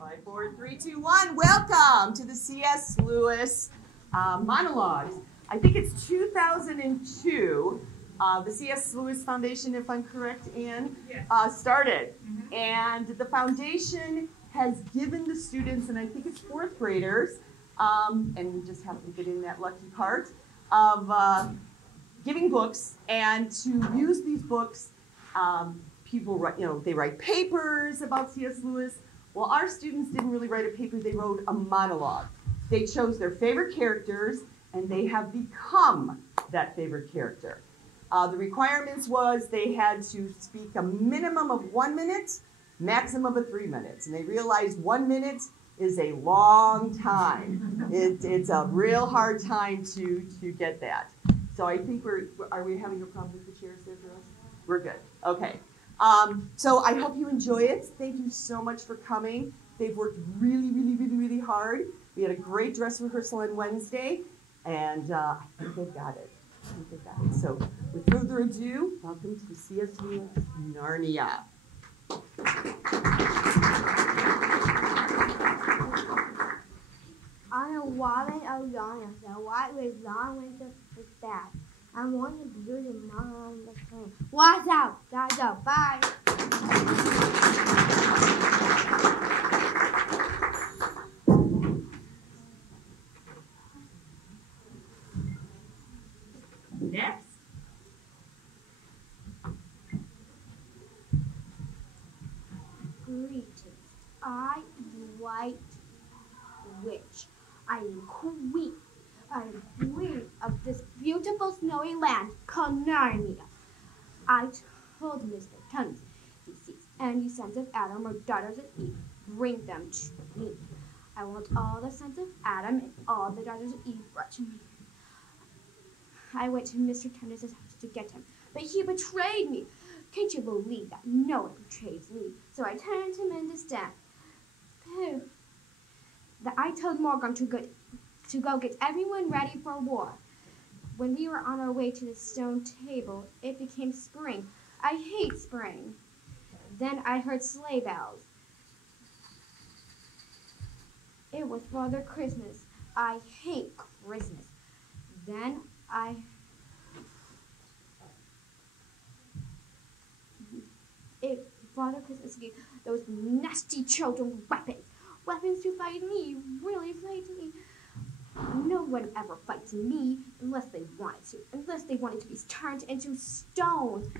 5, 4, 3, 2, 1. Welcome to the C.S. Lewis Monologues. I think it's 2002. The C.S. Lewis Foundation, if I'm correct, Anne, started. Mm-hmm. And the foundation has given the students, and I think it's fourth graders, and we just happen to get in that lucky part, of giving books, and to use these books, people write, they write papers about C.S. Lewis. Well, our students didn't really write a paper, they wrote a monologue. They chose their favorite characters, and they have become that favorite character. The requirements was they had to speak a minimum of 1 minute, maximum of 3 minutes. And they realized 1 minute is a long time. It's a real hard time to get that. So I think are we having a problem with the chairs there for us? We're good. Okay. So I hope you enjoy it. Thank you so much for coming. They've worked really, really, really, really hard. We had a great dress rehearsal on Wednesday, and I think they've got it. So with further ado, welcome to the C.S. Lewis Narnia. On a woman of Narnia, the white with long winter staff. I want to build a mom on the train. Watch out! Gotta go. Bye. Next. Greetings. I, the White Witch. I am queen. I am queen of this beautiful snowy land called Narnia. I told Mr. Tunney, he sees any sons of Adam or daughters of Eve, bring them to me. I want all the sons of Adam and all the daughters of Eve brought to me. I went to Mr. Tunney's house to get him, but he betrayed me. Can't you believe that? No one betrays me. So I turned him into stone. I told Morgan to go get everyone ready for war. When we were on our way to the stone table, it became spring. I hate spring. Then I heard sleigh bells. It was Father Christmas. I hate Christmas. Then Father Christmas gave those nasty children weapons to fight me, really fight me. No one ever fights me unless they wanted to be turned into stone.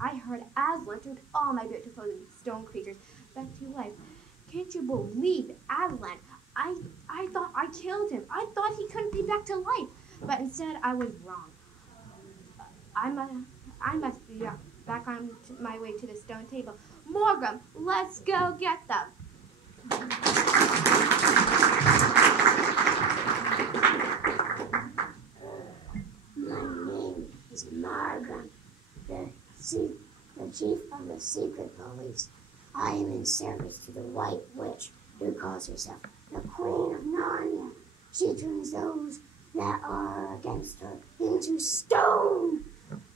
I heard Aslan turned all my beautiful stone creatures back to life. Can't you believe it? Aslan? I thought I killed him. I thought he couldn't be back to life, but instead I was wrong. I must be back on my way to the stone table. Morgan, let's go get them. My name is Morgan, the chief of the secret police. I am in service to the White Witch, who calls herself the Queen of Narnia. She turns those that are against her into stone.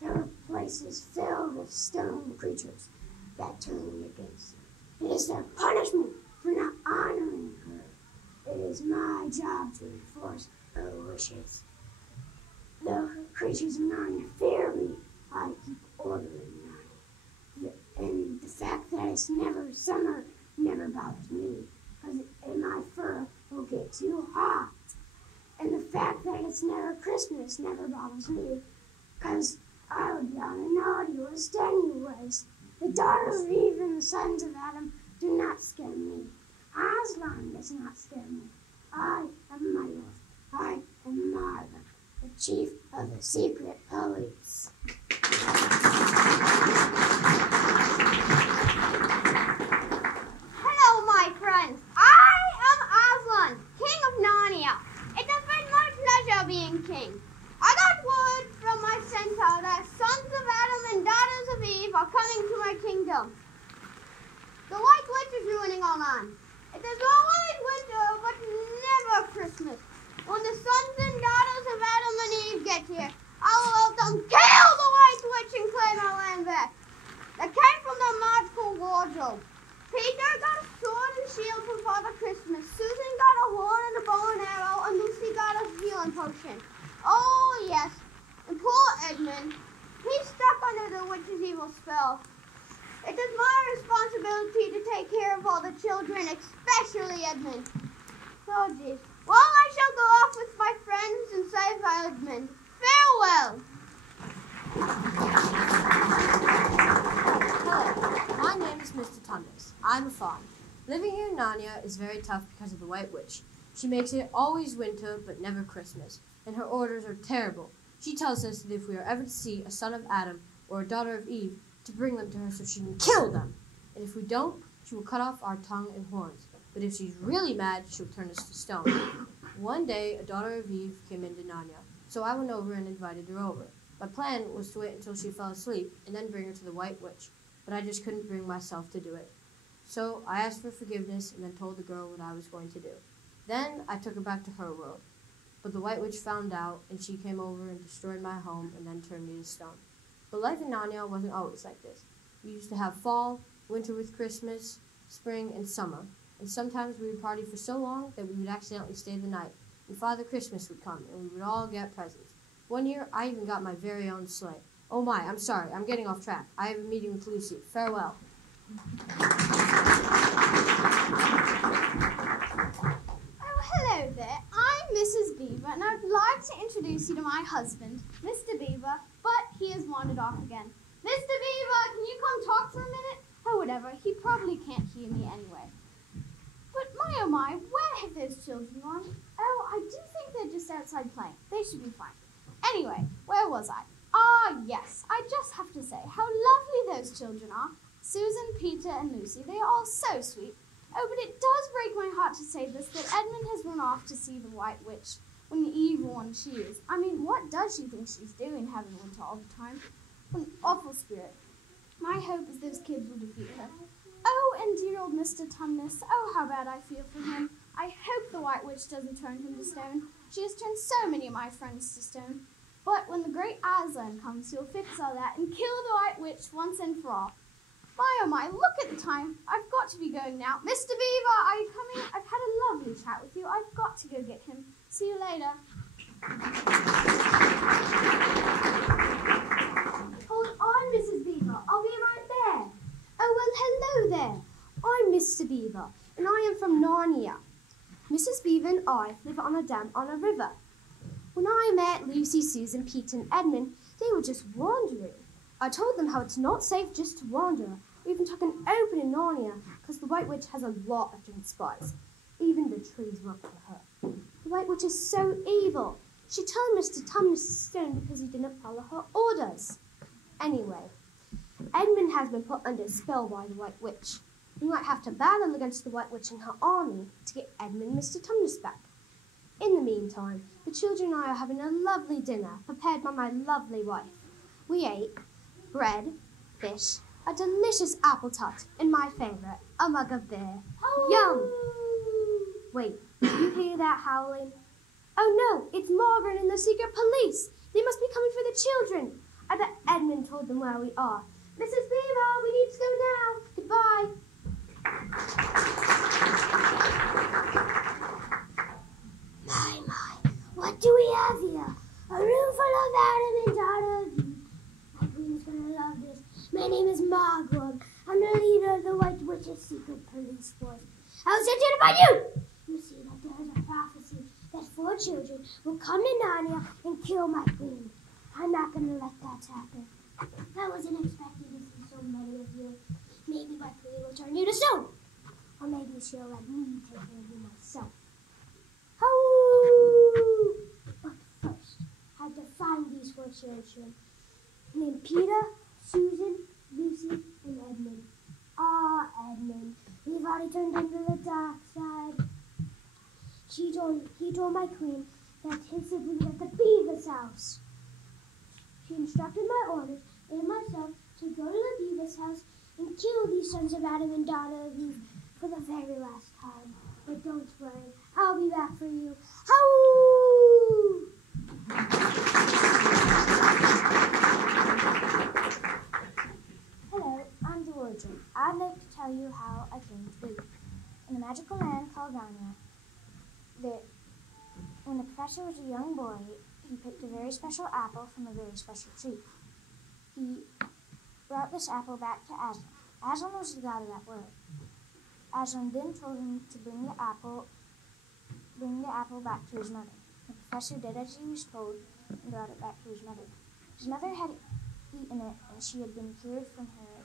There are places filled with stone creatures that turn against her. It is their punishment for not honoring her. It is my job to enforce her wishes. The creatures of Narnia fear me. I keep order in Narnia. And the fact that it's never summer never bothers me, because my fur will get too hot. And the fact that it's never Christmas never bothers me, because I would be on a naughty list anyways. The daughters of Eve and the sons of Adam do not scare me. Aslan does not scare me. I am Miles. I am Marva, the chief of the secret police. Hello, my friends. I am Aslan, king of Narnia. It has been my pleasure being king. I got word from my centaur that sons of Adam and daughters of Eve are coming to my kingdom. The White Witch is ruining all mine. It is always winter, but never Christmas. When the sons and daughters of Adam and Eve get here, I will help them kill the White Witch and claim our land old. Peter got a sword and shield for Father Christmas. Susan got a horn and a bow and arrow, and Lucy got a healing potion. Oh, yes. And poor Edmund, he's stuck under the witch's evil spell. It is my responsibility to take care of all the children, especially Edmund. Oh, jeez. Well, I shall go off with my friends and save Edmund. Farewell. Hello, my name is Mr. Tundes. I'm a fawn. Living here in Narnia is very tough because of the White Witch. She makes it always winter, but never Christmas, and her orders are terrible. She tells us that if we are ever to see a son of Adam or a daughter of Eve, to bring them to her so she can kill them. And if we don't, she will cut off our tongue and horns. But if she's really mad, she'll turn us to stone. One day, a daughter of Eve came into Narnia, so I went over and invited her over. My plan was to wait until she fell asleep and then bring her to the White Witch, but I just couldn't bring myself to do it. So I asked for forgiveness and then told the girl what I was going to do. Then I took her back to her world. But the White Witch found out, and she came over and destroyed my home and then turned me to stone. But life in Narnia wasn't always like this. We used to have fall, winter with Christmas, spring, and summer. And sometimes we would party for so long that we would accidentally stay the night. And Father Christmas would come, and we would all get presents. One year, I even got my very own sleigh. Oh my, I'm sorry, I'm getting off track. I have a meeting with Lucy. Farewell. Oh, hello there. I'm Mrs. Beaver, and I'd like to introduce you to my husband, Mr. Beaver, but he has wandered off again. Mr. Beaver, can you come talk for a minute? Oh, whatever. He probably can't hear me anyway. But my oh my, where have those children gone? Oh, I do think they're just outside playing. They should be fine. Anyway, where was I? Ah, yes. I just have to say how lovely those children are. Susan, Peter, and Lucy, they are all so sweet. Oh, but it does break my heart to say this, that Edmund has run off to see the White Witch, when the evil one she is. I mean, what does she think she's doing, having winter all the time? What an awful spirit. My hope is those kids will defeat her. Oh, and dear old Mr. Tumnus, oh, how bad I feel for him. I hope the White Witch doesn't turn him to stone. She has turned so many of my friends to stone. But when the great Aslan comes, he'll fix all that and kill the White Witch once and for all. My, oh my, look at the time. I've got to be going now. Mr. Beaver, are you coming? I've had a lovely chat with you. I've got to go get him. See you later. Hold on, Mrs. Beaver. I'll be right there. Oh, well, hello there. I'm Mr. Beaver, and I am from Narnia. Mrs. Beaver and I live on a dam on a river. When I met Lucy, Susan, Pete, and Edmund, they were just wandering. I told them how it's not safe just to wander, or even tuck an open in Narnia, because the White Witch has a lot of different spies. Even the trees work for her. The White Witch is so evil. She turned Mr. Tumnus to stone because he didn't follow her orders. Anyway, Edmund has been put under a spell by the White Witch. We might have to battle against the White Witch and her army to get Edmund and Mr. Tumnus back. In the meantime, the children and I are having a lovely dinner prepared by my lovely wife. We ate bread, fish, a delicious apple tart, and my favourite, a mug of beer. Oh. Yum! Wait, did you hear that howling? Oh no, it's Margaret and the secret police. They must be coming for the children. I bet Edmund told them where we are. Mrs. Beaver, we need to go now. Goodbye. My, what do we have here? A room full of Adam and daughter of Eve. My queen's gonna love this. My name is Margaret. I'm the leader of the White Witch's secret police force. I was sent here to find you! You see that there is a prophecy that 4 children will come to Narnia and kill my queen. I'm not gonna let that happen. I wasn't expecting to see so many of you. Maybe my queen will turn you to stone. Or maybe she'll let me take care of you myself. Oh! But first, I have to find these 4 children. Named Peter, Susan, Lucy, and Edmund. Ah, Edmund. We've already turned into the dark side. He told my queen that his siblings at the Beaver's house. She instructed my orders and myself to go to the Beaver's house and kill these sons of Adam and daughter of Eve for the very last time. But don't worry, I'll be back for you. Howl! Hello, I'm the warden. I'd like to tell you professor was a young boy. He picked a very special apple from a very special tree. He brought this apple back to Aslan. Aslan was the god of that world. Aslan then told him to bring the apple back to his mother. The professor did as he was told and brought it back to his mother. His mother had eaten it, and she had been cured from her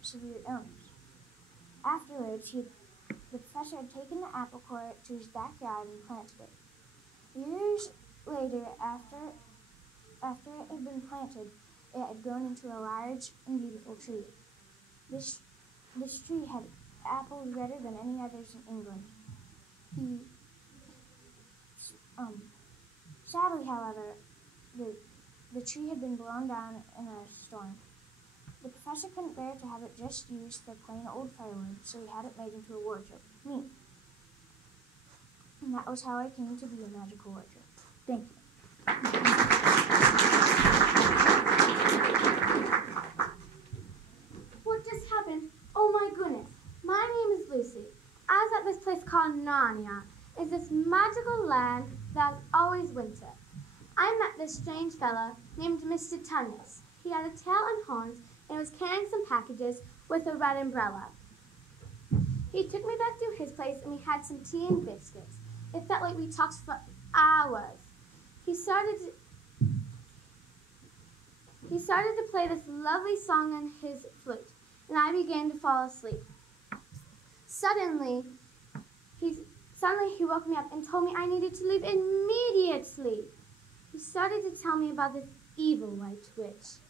severe illness. Afterwards, the professor had taken the apple core to his backyard and planted it. Years later, after it had been planted, it had grown into a large and beautiful tree. This tree had apples redder than any others in England. Sadly, however, the tree had been blown down in a storm. The professor couldn't bear to have it just used for plain old firewood, so he had it made into a wardrobe. Me. And that was how I came to be a magical wardrobe. Thank you. What just happened? Oh my goodness. My name is Lucy. I was at this place called Narnia. It's this magical land that's always winter. I met this strange fellow named Mr. Tunnis. He had a tail and horns and was carrying some packages with a red umbrella. He took me back to his place and we had some tea and biscuits. It felt like we talked for hours. He started to play this lovely song on his flute, and I began to fall asleep. Suddenly, he woke me up and told me I needed to leave immediately. He started to tell me about this evil white witch.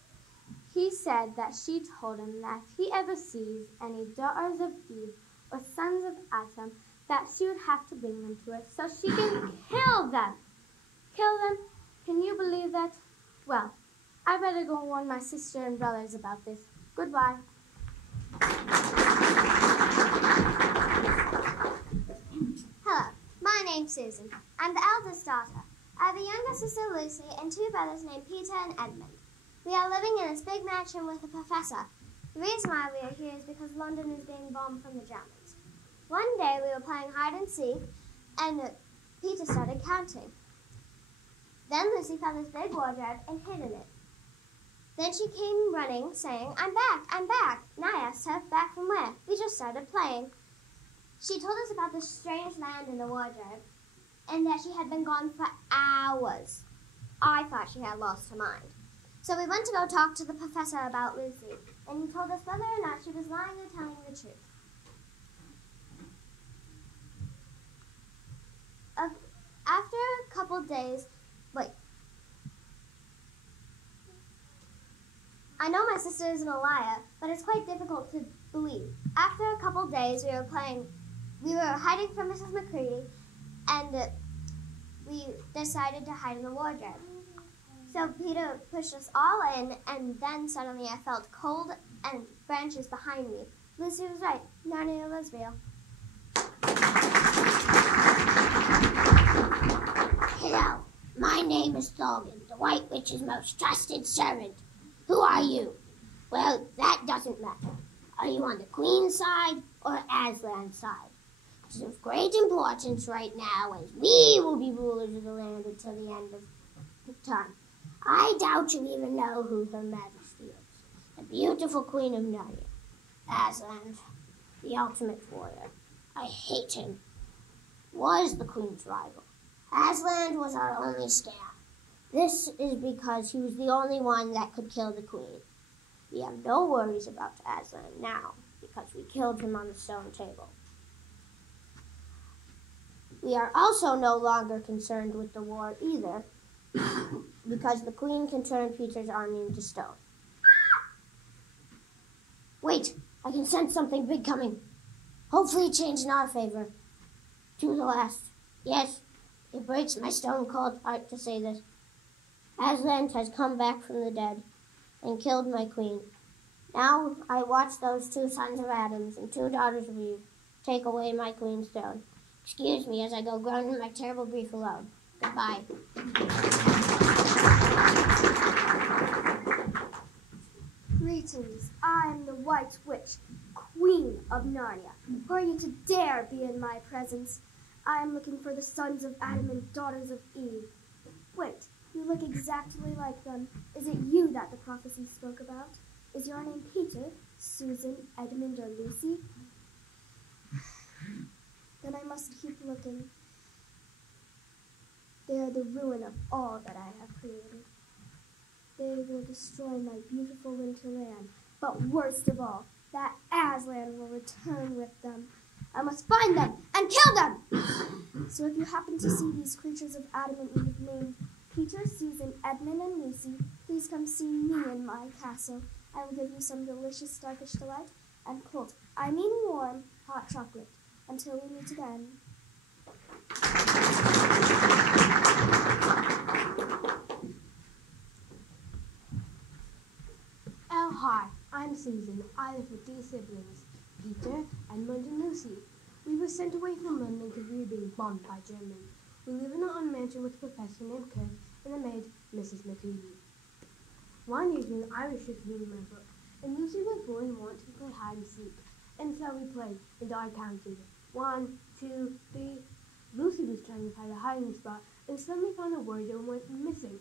He said that she told him that if he ever sees any daughters of Eve or sons of Adam, that she would have to bring them to us so she can kill them. Kill them? Can you believe that? Well, I better go warn my sister and brothers about this. Goodbye. Hello, my name's Susan. I'm the eldest daughter. I have a younger sister, Lucy, and two brothers named Peter and Edmund. We are living in this big mansion with a professor. The reason why we are here is because London is being bombed from the Germans. One day we were playing hide and seek, and Peter started counting. Then Lucy found this big wardrobe and hid in it. Then she came running, saying, "I'm back, I'm back." And I asked her, "Back from where?" We just started playing. She told us about this strange land in the wardrobe, and that she had been gone for hours. I thought she had lost her mind. So we went to go talk to the professor about Lucy, and he told us whether or not she was lying or telling the truth. After a couple days, I know my sister isn't a liar, but it's quite difficult to believe. After a couple days, we were hiding from Mrs. McCready, and we decided to hide in the wardrobe. So Peter pushed us all in, and then suddenly I felt cold and branches behind me. Lucy was right. Narnia was real. Hello, my name is Thorgan, the White Witch's most trusted servant. Who are you? Well, that doesn't matter. Are you on the Queen's side or Aslan's side? It's of great importance right now, as we will be rulers of the land until the end of time. I doubt you even know who Her Majesty is. The beautiful Queen of Narnia. Aslan, the ultimate warrior. I hate him. Was the Queen's rival. Aslan was our only scam. This is because he was the only one that could kill the Queen. We have no worries about Aslan now, because we killed him on the stone table. We are also no longer concerned with the war either, because the Queen can turn Peter's army into stone. Wait, I can sense something big coming. Hopefully it changes in our favor. To the last. Yes, it breaks my stone-cold heart to say this. Aslan has come back from the dead and killed my queen. Now I watch those two sons of Adam and two daughters of Eve take away my queen's throne. Excuse me as I go groaning my terrible grief alone. Goodbye. Greetings. I am the White Witch, Queen of Narnia. Who are you to dare be in my presence? I am looking for the sons of Adam and daughters of Eve. Wait, you look exactly like them. Is it you that the prophecy spoke about? Is your name Peter, Susan, Edmund, or Lucy? Then I must keep looking. They are the ruin of all that I have created. They will destroy my beautiful winter land. But worst of all, that Aslan will return with them. I must find them and kill them! So if you happen to see these creatures of Adam and Eve named Peter, Susan, Edmund, and Lucy, please come see me in my castle. I will give you some delicious starfish delight and cold, I mean warm, hot chocolate. Until we meet again. Oh, hi, I'm Susan. I live with these siblings, Peter, Edmund, and Lucy. We were sent away from London because we were being bombed by Germans. We live in a mansion with a professor named Kirk and a maid, Mrs. McCready. One evening, I was just reading my book, and Lucy was bored and wanted to play hide and seek. And so we played, and I counted 1, 2, 3. Lucy was trying to find a hiding spot and suddenly found a word that went missing.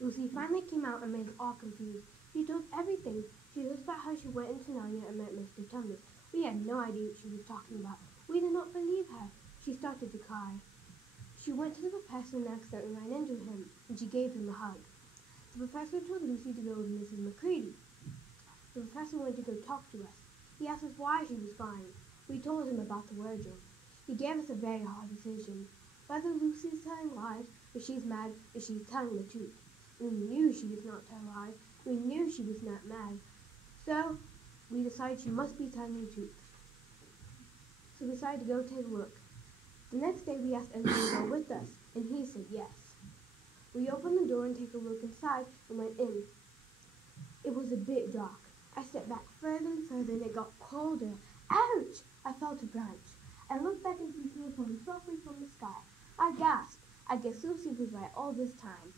Lucy finally came out and made us all confused. She told everything. She told about how she went into Narnia and met Mr. Tumnus. We had no idea what she was talking about. We did not believe her. She started to cry. She went to the professor next to her and ran into him, and she gave him a hug. The professor told Lucy to go with Mrs. McCready. The professor wanted to go talk to us. He asked us why she was crying. We told him about the wardrobe. He gave us a very hard decision. Whether Lucy is telling lies, or she's mad, or she's telling the truth. We knew she did not tell lies. We knew she was not mad. So, we decided she must be telling the truth. So we decided to go take a look. The next day we asked Edmund to go with us, and he said yes. We opened the door and took a look inside and went in. It was a bit dark. I stepped back further and further, and it got colder. Ouch! I felt a branch. I looked back and see it falling softly from the sky. I gasped. I guess Lucy was right all this time.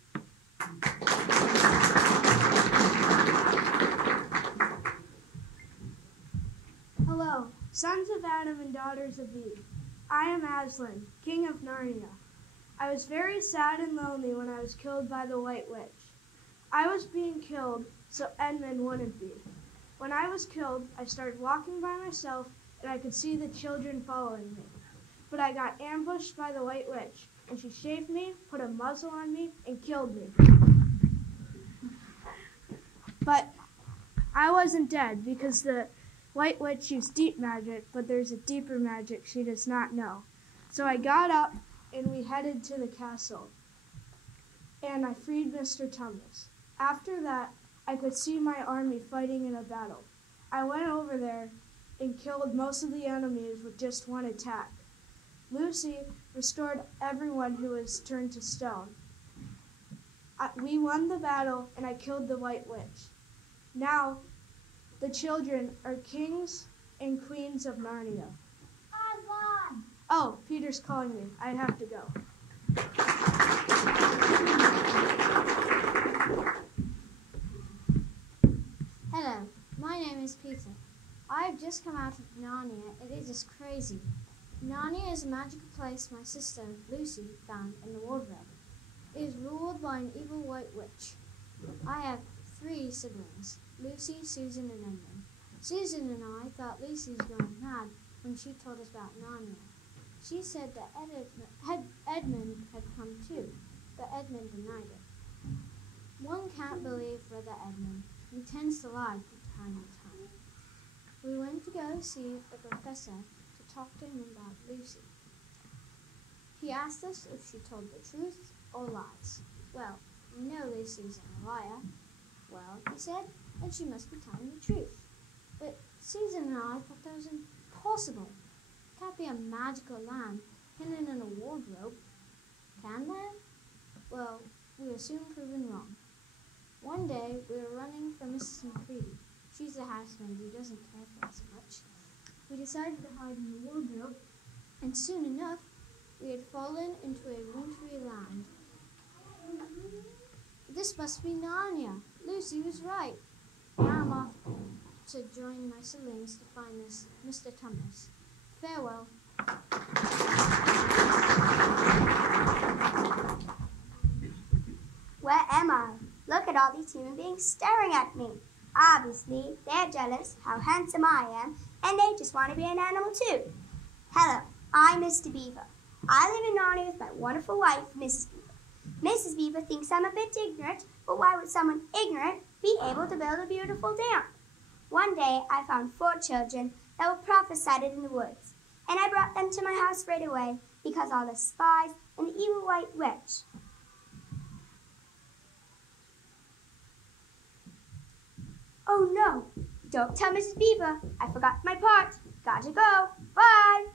Hello, sons of Adam and daughters of Eve. I am Aslan, king of Narnia. I was very sad and lonely when I was killed by the White Witch. I was being killed, so Edmund wanted me. When I was killed, I started walking by myself, and I could see the children following me. But I got ambushed by the White Witch, and she shaved me, put a muzzle on me, and killed me. But I wasn't dead, because the White Witch used deep magic, but there's a deeper magic she does not know. So I got up, and we headed to the castle, and I freed Mr. Tumnus. After that, I could see my army fighting in a battle. I went over there and killed most of the enemies with just one attack. Lucy restored everyone who was turned to stone. We won the battle, and I killed the White Witch. Now, the children are kings and queens of Narnia. Aslan! Oh, Peter's calling me. I have to go. Hello, my name is Peter. I have just come out of Narnia, and it is crazy. Narnia is a magical place my sister, Lucy, found in the wardrobe. It is ruled by an evil white witch. I have 3 siblings, Lucy, Susan, and Edmund. Susan and I thought Lucy was going mad when she told us about Narnia. She said that Edmund had come too, but Edmund denied it. One can't believe Brother Edmund. He tends to lie from time to time. We went to go see the professor to talk to him about Lucy. He asked us if she told the truth or lies. Well, we know Lucy's a liar. Well, he said, then she must be telling the truth. But Susan and I thought that was impossible. It can't be a magical land hidden in a wardrobe, can there? Well, we were soon proven wrong. One day, we were running from Mrs. McCready. She's the housemaid who doesn't care for us much. We decided to hide in the wardrobe, and soon enough, we had fallen into a wintry land. This must be Narnia. Lucy was right. Now I'm off to join my siblings to find this Mr. Tumnus. Farewell. Where am I? Look at all these human beings staring at me. Obviously, they're jealous how handsome I am, and they just want to be an animal too. Hello, I'm Mr. Beaver. I live in Narnia with my wonderful wife, Mrs. Beaver. Mrs. Beaver thinks I'm a bit ignorant, but why would someone ignorant be able to build a beautiful dam? One day, I found 4 children that were prophesied in the woods, and I brought them to my house right away because all the spies and the evil white witch. Oh no, don't tell Mrs. Beaver. I forgot my part. Gotta go. Bye.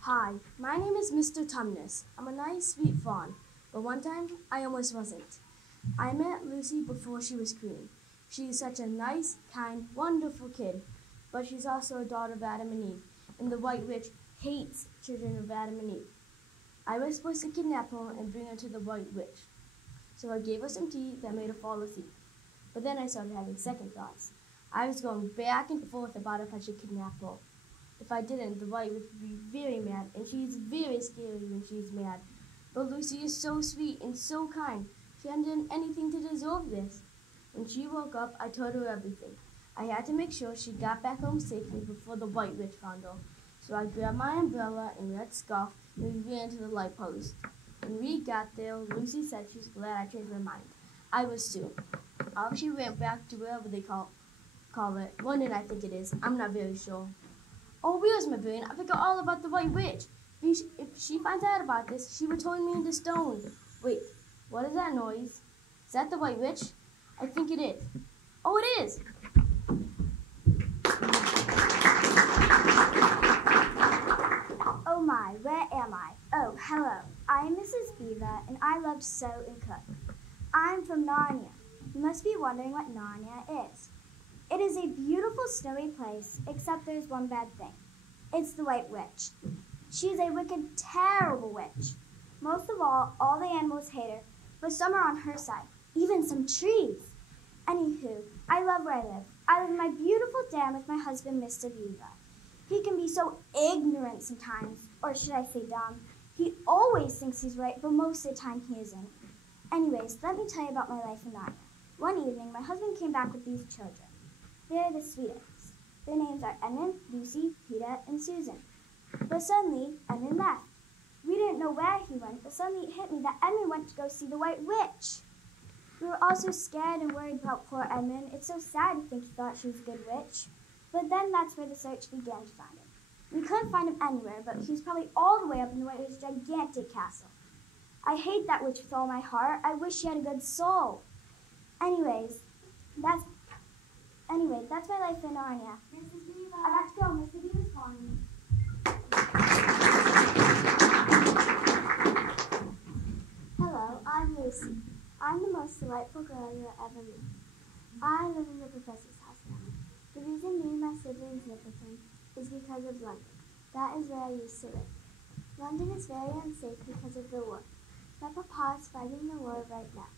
Hi, my name is Mr. Tumnus. I'm a nice, sweet fawn, but one time I almost wasn't. I met Lucy before she was queen. She is such a nice, kind, wonderful kid, but she's also a daughter of Adam and Eve, and the White Witch hates children of Adam and Eve. I was supposed to kidnap her and bring her to the White Witch, so I gave her some tea that made her fall asleep. But then I started having second thoughts. I was going back and forth about if I should kidnap her. If I didn't, the White Witch would be very mad, and she's very scary when she's mad. But Lucy is so sweet and so kind. She hadn't done anything to deserve this. When she woke up, I told her everything. I had to make sure she got back home safely before the White Witch found her. So I grabbed my umbrella and red scarf, and we ran to the light post. When we got there, Lucy said she was glad I changed my mind. I was too. She went back to wherever they call it. London, I think it is. I'm not very sure. Oh, where's my brain? I forgot all about the White Witch. If she finds out about this, she would turn me into stone. Wait, what is that noise? Is that the White Witch? I think it is. Oh, it is! Oh my, where am I? Oh, hello. I am Mrs. Beaver, and I love to sew and cook. I'm from Narnia. You must be wondering what Narnia is. It is a beautiful snowy place, except there's one bad thing. It's the White Witch. She is a wicked, terrible witch. Most of all the animals hate her, but some are on her side, even some trees. Anywho, I love where I live. I live in my beautiful dam with my husband, Mr. Beaver. He can be so ignorant sometimes, or should I say dumb. He always thinks he's right, but most of the time he isn't. Anyways, let me tell you about my life in Narnia. One evening, my husband came back with these children. They're the sweetest. Their names are Edmund, Lucy, Peter, and Susan. But suddenly, Edmund left. We didn't know where he went, but suddenly it hit me that Edmund went to go see the White Witch. We were all so scared and worried about poor Edmund. It's so sad to think he thought she was a good witch. But then that's where the search began to find him. We couldn't find him anywhere, but he was probably all the way up in the White Witch's gigantic castle. I hate that witch with all my heart. I wish she had a good soul. Anyways, that's my life in Narnia. Mrs. Beaver. I got to go. Mr. Beaver's calling me. Hello, I'm Lucy. I'm the most delightful girl you'll ever meet. I live in the professor's house now. The reason me and my siblings live with him is because of London. That is where I used to live. London is very unsafe because of the war. My papa is fighting the war right now.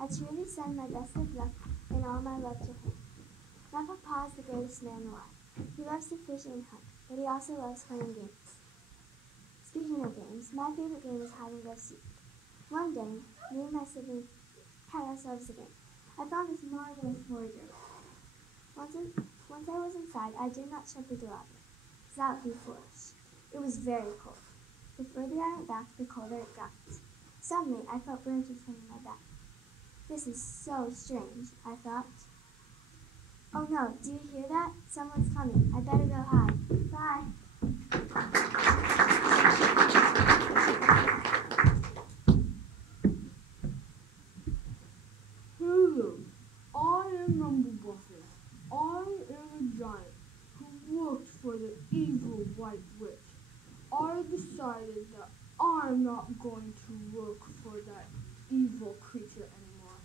I truly send my best of luck and all my love to him. My papa is the greatest man alive. He loves to fish and hunt, but he also loves playing games. Speaking of games, my favorite game is hide and go seek. One day, me and my siblings had ourselves a game. I found this marvelous forger. Once I was inside, I did not shut the door on me, because that would be foolish. It was very cold. The further I went back, the colder it got. Suddenly, I felt burnt in front of my back. This is so strange, I thought. Oh no, do you hear that? Someone's coming. I better go hide. Bye. Hello, I am Rumblebucket. I am a giant who worked for the evil White Witch. I decided that I'm not going to work for that evil creature anymore.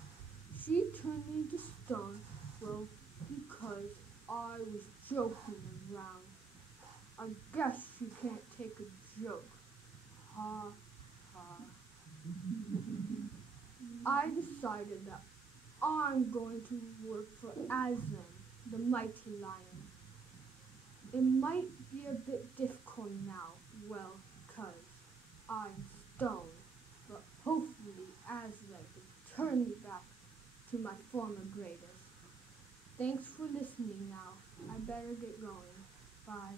She turned me to stone, well, because I was joking around. I guess you can't take a joke. Ha, ha. I decided that I'm going to work for Aslan, the mighty lion. It might be a bit difficult now, well, 'cause I'm stone, but hopefully Aslan can turn me back to my former greatness. Thanks for listening now. I better get going. Bye.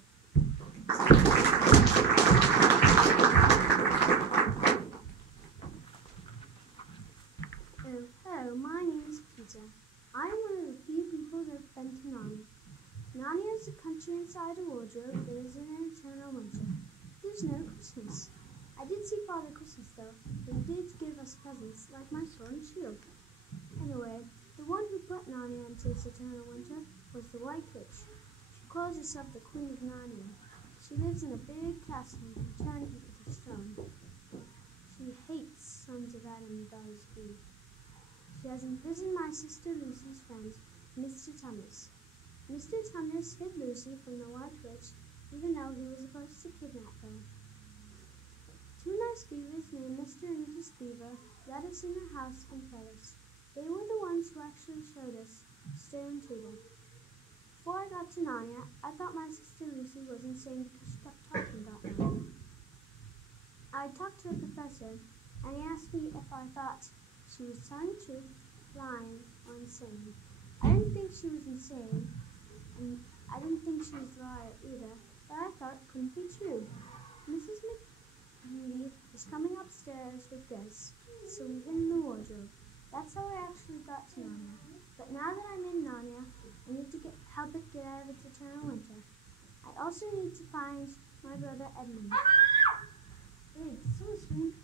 Oh, hello, my name is Peter. I'm one of the few people that have been to Narnia. Narnia is a country inside a wardrobe that is in an eternal winter. There's no Christmas. I did see Father Christmas though, but he did give us presents like my sword and shield. Anyway, the one who put Narnia into its eternal winter was the White Witch. She calls herself the Queen of Narnia. She lives in a big castle and can turn it into stone. She hates sons of Adam and daughters of Eve. She has imprisoned my sister Lucy's friend, Mr. Thomas. Mr. Thomas hid Lucy from the White Witch, even though he was supposed to kidnap her. Two nice beavers named Mr. and Mrs. Beaver let us in their house and fed us. They were the ones who actually showed us Stone Tudor. Before I got to Narnia, I thought my sister Lucy was insane because she kept talking about Narnia. I talked to a professor, and he asked me if I thought she was telling the truth, lying, or insane. I didn't think she was insane, and I didn't think she was a liar either, but I thought it couldn't be true. Mrs. McBeauty is coming upstairs with this, so we hid in the wardrobe. That's how I actually got to Narnia. But now that I'm in Narnia, I need to help it get out of its eternal winter. I also need to find my brother Edmund. Wait, so sweet.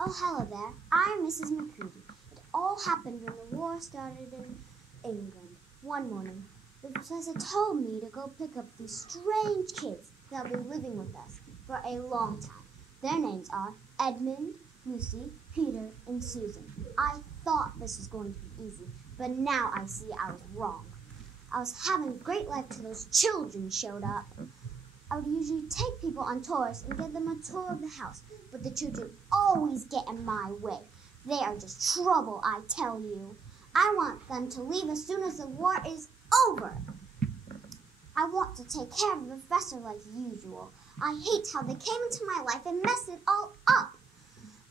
Oh, hello there. I'm Mrs. McCready. It all happened when the war started in England. One morning, the professor told me to go pick up these strange kids that'll be living with us for a long time. Their names are Edmund, Lucy, Peter, and Susan. I thought this was going to be easy, but now I see I was wrong. I was having a great life till those children showed up. I would usually take people on tours and give them a tour of the house, but the children always get in my way. They are just trouble, I tell you. I want them to leave as soon as the war is over. I want to take care of the professor like usual. I hate how they came into my life and messed it all up.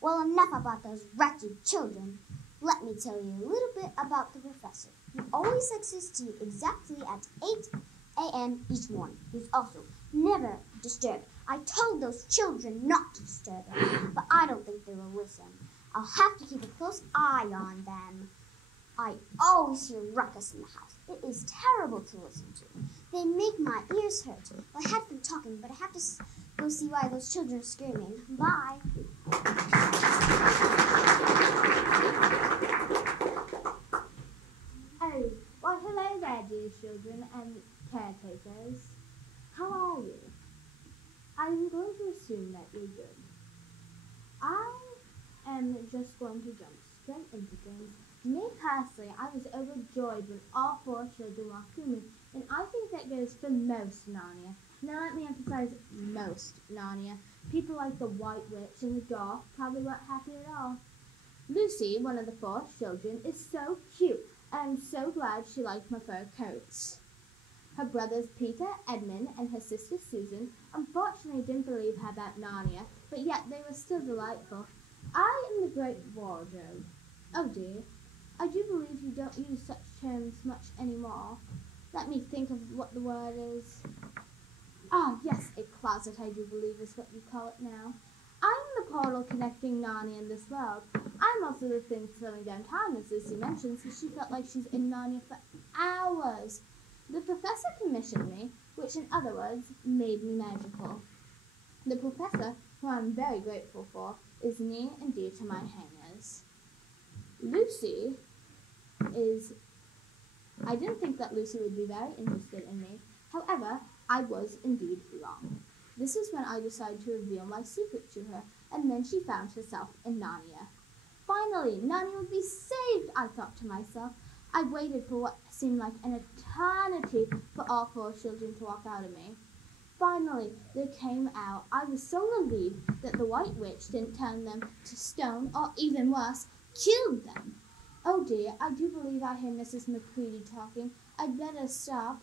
Well, enough about those wretched children. Let me tell you a little bit about the professor. He always likes his tea exactly at 8 a.m. each morning. He's also never disturbed. I told those children not to disturb him, but I don't think they will listen. I'll have to keep a close eye on them. I always hear ruckus in the house. It is terrible to listen to. They make my ears hurt. Well, I had them talking, but I have to go see why those children are screaming. Bye. Oh, well, hello there, dear children and caretakers. How are you? I'm going to assume that you're good. I am just going to jump straight into things. Me personally, I was overjoyed when all four children walked through me, and I think that goes for most Narnia. Now let me emphasize most Narnia. People like the White Witch and the Dwarf probably weren't happy at all. Lucy, one of the four children, is so cute, and I'm so glad she liked my fur coats. Her brothers Peter, Edmund, and her sister Susan unfortunately didn't believe her about Narnia, but yet they were still delightful. I am the Great Wardrobe. Oh dear, I do believe you don't use such terms much anymore. Let me think of what the word is. Ah, yes, a closet, I do believe is what you call it now. I'm the portal connecting Narnia and this world. I'm also the thing slowing down time, as Lucy mentioned, so she felt like she's in Narnia for hours. The professor commissioned me, which in other words, made me magical. The professor, who I'm very grateful for, is near and dear to my hangers. Lucy is... I didn't think that Lucy would be very interested in me. However, I was indeed wrong. This is when I decided to reveal my secret to her, and then she found herself in Narnia. Finally, Narnia would be saved, I thought to myself. I waited for what seemed like an eternity for all four children to walk out of me. Finally, they came out. I was so relieved that the White Witch didn't turn them to stone, or even worse, killed them. Oh dear, I do believe I hear Mrs. McCready talking. I'd better stop.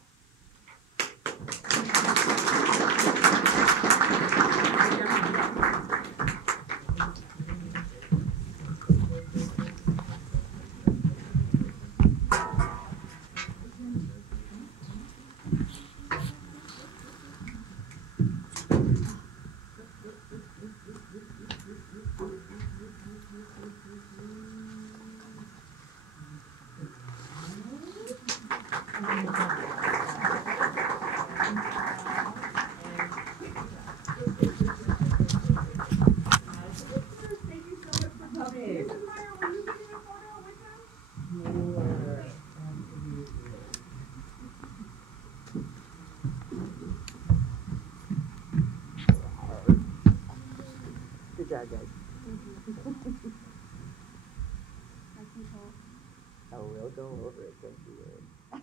Good job, guys. Oh, we'll go over it. Don't you worry.